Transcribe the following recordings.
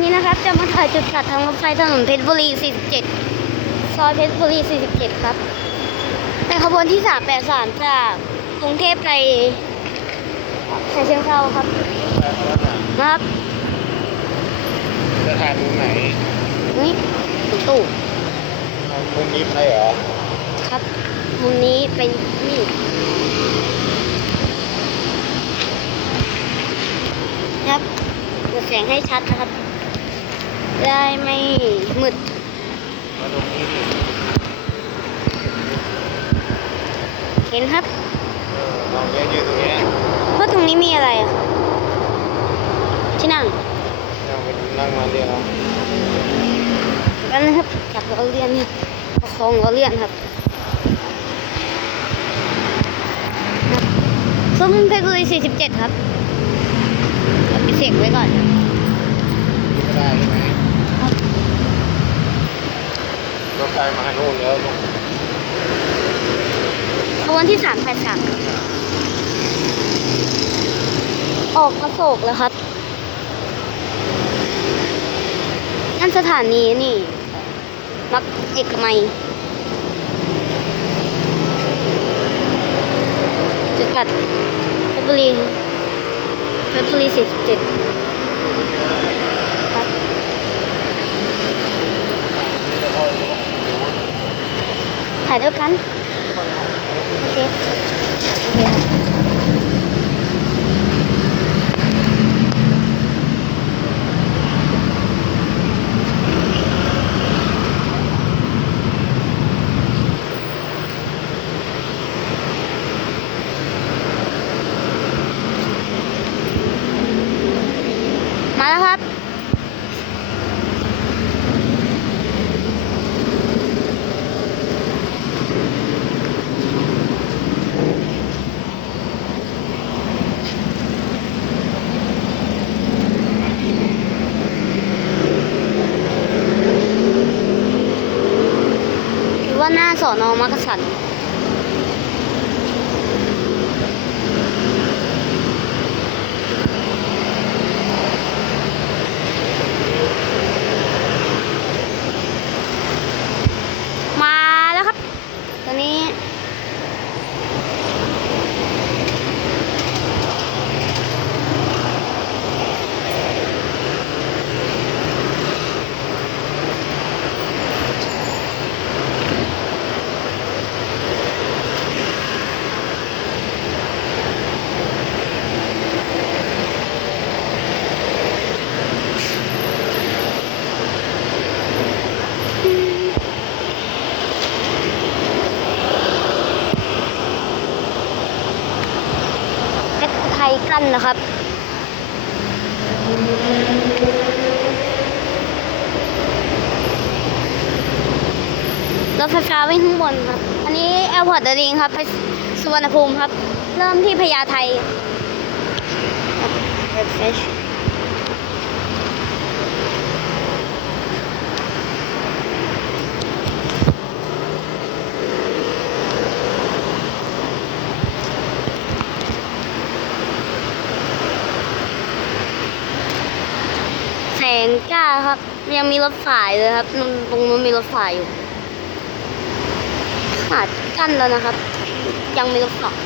นี้นะครับ จะมาถ่ายจุดตัดทางรถไฟถนนเพชรบุรี 47 ซอยเพชรบุรี 47 ครับ ในขบวนที่ 383 จากกรุงเทพไปฉะเชิงเทราครับนะครับจะถ่ายมุมไหนนี่ตุ๊ตู่เอามุมนี้ไปเหรอ ครับ มุมนี้เป็นนี่นะครับเปิดแสงให้ชัดนะครับ ได้ไม่มืดมาตรงนี้ดิเห็นครับเออลองยืนอยู่ตรงเนี้ยว่าตรงนี้มีอะไรอะที่นั่งนั่งไปนั่งมาเรียกเอาแล้วนะครับจับล้อเลื่อนครับประคองล้อเลื่อนครับครับซุ้มเพชรบุรี47 ครับเดี๋ยวไปเสกไว้ก่อนครับยืนไม่ได้ใช่ไหม ครับ รถไฟมาโน่นแล้วขบวนที่383ครับออกมาโศกแล้วครับ นั่นสถานีนี่มักเอกมัยจุดตัดเพชรบุรีเพชรบุรี47ครับ ถ่ายด้วยกัน โอเค โอเคครับมาแล้วครับ หรือ ว่าหน้าสอนอมักกะสัน มาแล้วครับ ตอนนี้ เพชรไทยกั้ นนะครับ รถไฟฟ้าวิ่งข้างบนครับ อันนี้แอร์พอร์ตเดลิงครับ ไปสุวรรณภูมิครับ เริ่มที่พญาไทครับ Refresh งจ้าครับ ยังมีรถฝ่ายเลยครับ ตรงนู้นมีรถฝ่ายอยู่ขาดกั้นแล้วนะครับ ยังมีรถฝ่าย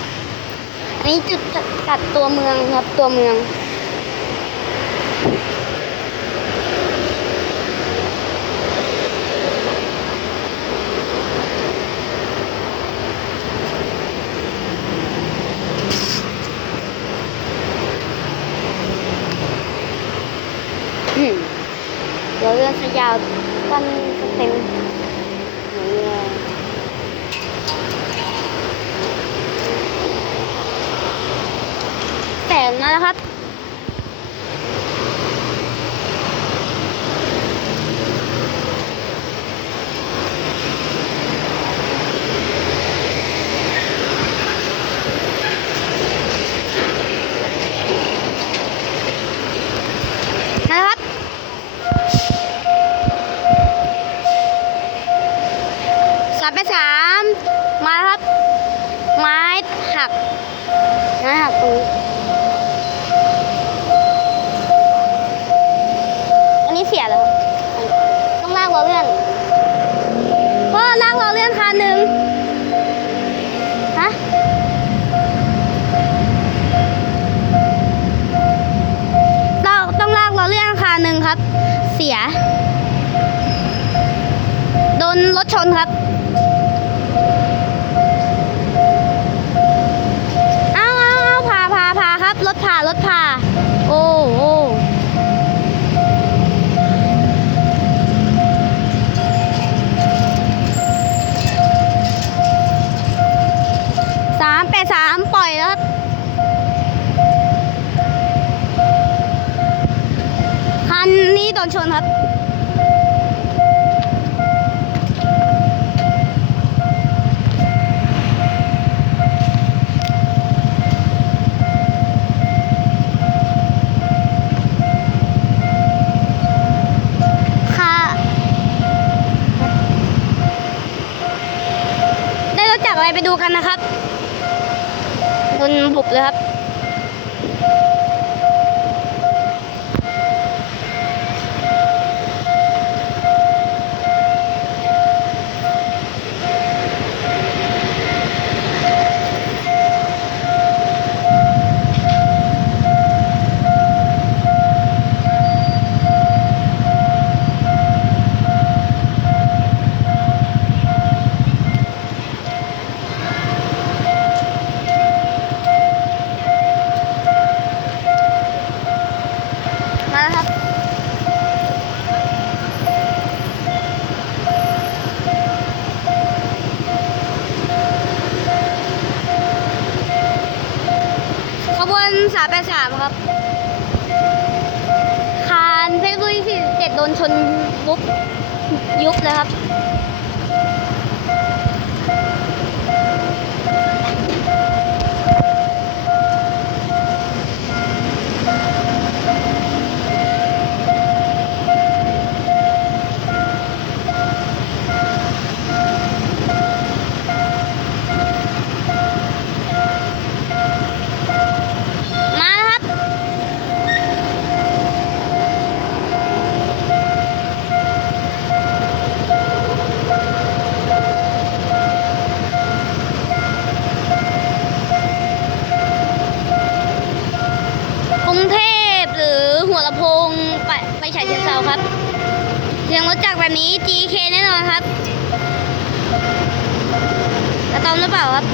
อันนี้จุดกัดตัวเมืองครับ ตัวเมือง ดี๋ยวเรื่องสยาวต้นสเต็มหมือนแสงแล้วครับนะครับ สามไปสามมาแล้วครับ ไม้หักไม้หักตรงนี้ อันนี้เสียแล้วครับต้องลากล้อเลื่อนพ่อลากล้อเลื่อนคันหนึ่งฮะต้องต้องลากล้อเลื่อนคันหนึ่งครับ เสีย โด นรถชนครับ เอาเอาเอาผ่าผ่าผ่าครับ รถผ่ารถผ่า โอ้โอ้สามแปดสามปล่อยแล้วครับ คันนี้โดนชนครับ ดูกันนะครับโดนบุบเลยครับ ขบวนสามแปดสามครับ คานเพชรบุรีสี่เจ็ดโดนชนปุ๊บยุบเลยครับ มาแล้วครับ กรุงเทพหรือหัวลำโพงไปไปฉายเชิงเซาครับเว่านี้ GK แน่นอนครับกระตอมหรือเปล่าครับ